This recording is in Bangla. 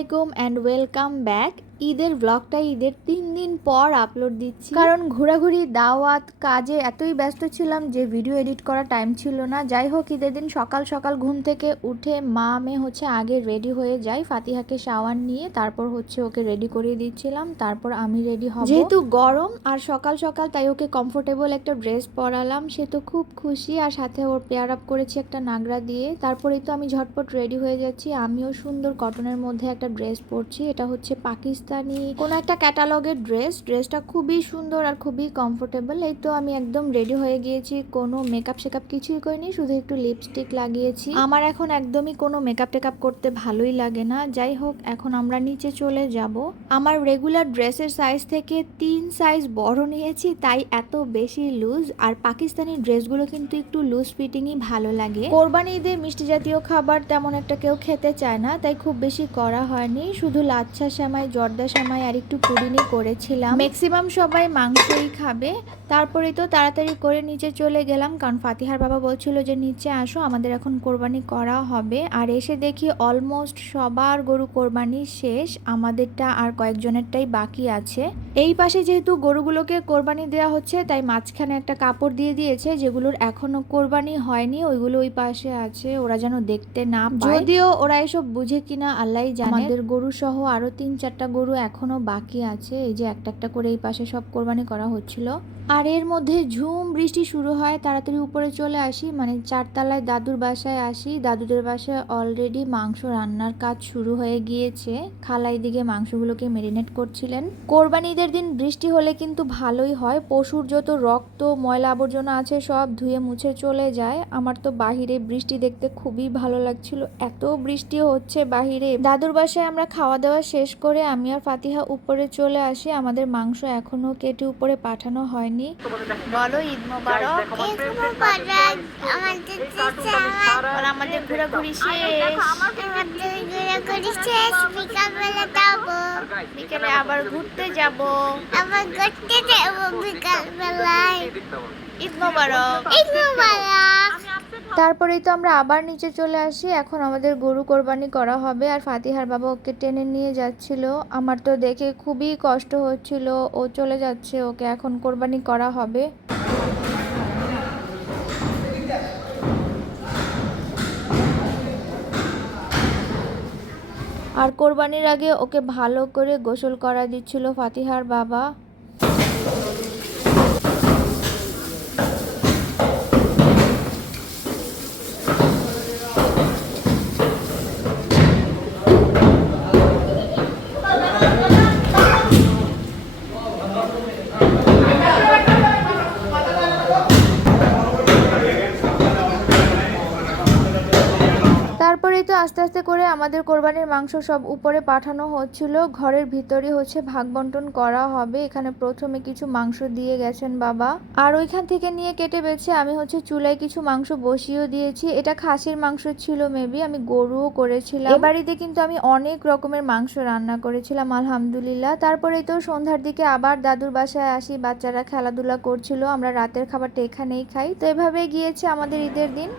alaikum and welcome back. ঈদের ব্লগটা ঈদের তিন দিন পর আপলোড দিচ্ছি। কারণ ঘোরাঘুরি দাওয়াত কাজে এতই ব্যস্ত ছিলাম যে ভিডিও এডিট করার টাইম ছিল না। যাই হোক ঈদের দিন সকাল সকাল ঘুম থেকে উঠে মা মেয়ে হচ্ছে আগে রেডি হয়ে যাই ফাতিহাকে শাওয়ার নিয়ে তারপর হচ্ছে ওকে রেডি করিয়ে দিচ্ছিলাম তারপর আমি রেডি হব। যেহেতু গরম আর সকাল সকাল তাই ওকে কমফোর্টেবল একটা ড্রেস পরালাম সে তো খুব খুশি আর সাথে ওর পেয়ার আপ করেছি একটা নাগরা দিয়ে। তারপরেই তো আমি ঝটপট রেডি হয়ে যাচ্ছি আমিও সুন্দর কটনের মধ্যে একটা ড্রেস পরছি এটা হচ্ছে পাকিস্তানি কোনো একটা ক্যাটালগের ড্রেস, ড্রেসটা খুবই সুন্দর আর খুবই কমফোর্টেবল এই তো আমি একদম রেডি হয়ে গিয়েছি, কোনো মেকআপ শেকআপ কিছুই করিনি, শুধু একটু লিপস্টিক লাগিয়েছি। আমার এখন একদমই কোনো মেকআপ টেকআপ করতে ভালোই লাগে না, যাই হোক, এখন আমরা নিচে চলে যাব। আমার রেগুলার ড্রেসের সাইজ থেকে তিন সাইজ বড় নিয়েছি, তাই এত বেশি লুজ আর পাকিস্তানি ড্রেসগুলো কিন্তু একটু লুজ ফিটিংই ভালো লাগে। কোরবানি ঈদে মিষ্টি জাতীয় খাবার তেমন একটা কেউ খেতে চায় না, তাই খুব বেশি করা হয়নি, শুধু লাচ্ছা সেমাই জর্দা সেমাই আর একটু পুডিনি করেছিলাম। ম্যাক্সিমাম সবাই মাংসই খাবে। তারপরেই তো তাড়াতাড়ি করে নিচে চলে গেলাম কারণ ফাতিহার বাবা বলছিল যে নিচে আসো আমাদের এখন কোরবানি করা হবে। আর এসে দেখি অলমোস্ট সবার গরু কোরবানি শেষ আমাদেরটা আর কয়েকজনেরটাই বাকি আছে। এই পাশে যেহেতু গরুগুলোকে কোরবানি দেওয়া হচ্ছে তাই মাঝখানে একটা কাপড় দিয়ে দিয়েছে যেগুলোর এখনও কোরবানি হয়নি ওইগুলো ওই পাশে আছে ওরা যেন দেখতে না যদিও ওরা এসব বুঝে কিনা আল্লাহ জানে। আমাদের গরু সহ আরও তিন চারটা গরু এখনও বাকি আছে। এই যে একটা একটা করে এই পাশে সব কোরবানি করা হচ্ছিল। আর এর মধ্যে ঝুম বৃষ্টি শুরু হয়, তাড়াতাড়ি উপরে চলে আসি। মানে চারতলায় দাদুর বাসায় আসি। দাদুদের বাসায় অলরেডি মাংস রান্নার কাজ শুরু হয়ে গিয়েছে। খালাই দিকে মাংসগুলোকে মেরিনেট করছিলেন। কোরবানিদের দিন বৃষ্টি হলে কিন্তু ভালোই হয়। পশুর যত রক্ত, ময়লা আবর্জনা আছে সব ধুয়ে মুছে চলে যায়। আমার তো বাহিরে বৃষ্টি দেখতে খুবই ভালো লাগছিল। এত বৃষ্টি হচ্ছে বাহিরে। দাদুর বাসায় আমরা খাওয়া দাওয়া শেষ করে আমি আর ফাতিহা উপরে চলে আসি আমাদের মাংস এখনও কেটে উপরে পাঠানো হয়নি। বলো ঈদ মোবারক। এগুলো করা আমাদের চেষ্টা আর আমাদের ঘোরাঘুরি শেষ। আমাদের ঘুরে শেষ বিকালবেলা যাব। বিকেলে আবার ঘুরতে যাব। আবার ঘুরতে যাব বিকালবেলায়। ঈদ মোবারক। এই মোবারক। তারপরেই তো আমরা আবার নিচে চলে আসি। এখন আমাদের গরু কোরবানি করা হবে আর ফাতিহার বাবা ওকে টেনে নিয়ে যাচ্ছিল। আমার তো দেখে খুবই কষ্ট হচ্ছিল। ও চলে যাচ্ছে, ওকে এখন কোরবানি করা হবে। আর কোরবানির আগে ওকে ভালো করে গোসল করা দিচ্ছিল ফাতিহার বাবা। তারপরেই তো আস্তে আস্তে করে আমাদের কোরবানির মাংস সব উপরে পাঠানো হচ্ছিল। ঘরের ভিতরে হচ্ছে ভাগ বন্টন করা হবে। এখানে প্রথমে কিছু মাংস দিয়ে গেছেন বাবা। আর ওইখান থেকে নিয়ে কেটে বেছে আমি হচ্ছে চুলায় কিছু মাংস বসিয়েও দিয়েছি। এটা খাসির মাংস ছিল মেবি আমি গরুও করেছিলাম। বাড়িতে কিন্তু আমি অনেক রকমের মাংস রান্না করেছিলাম, আলহামদুলিল্লাহ। তারপরেই তো সন্ধ্যার দিকে আবার দাদুর বাসায় আসি, বাচ্চারা খেলাধুলা করছিল। আমরা রাতের খাবারটা এখানেই খাই। তো এভাবেই গিয়েছে আমাদের ঈদের দিন।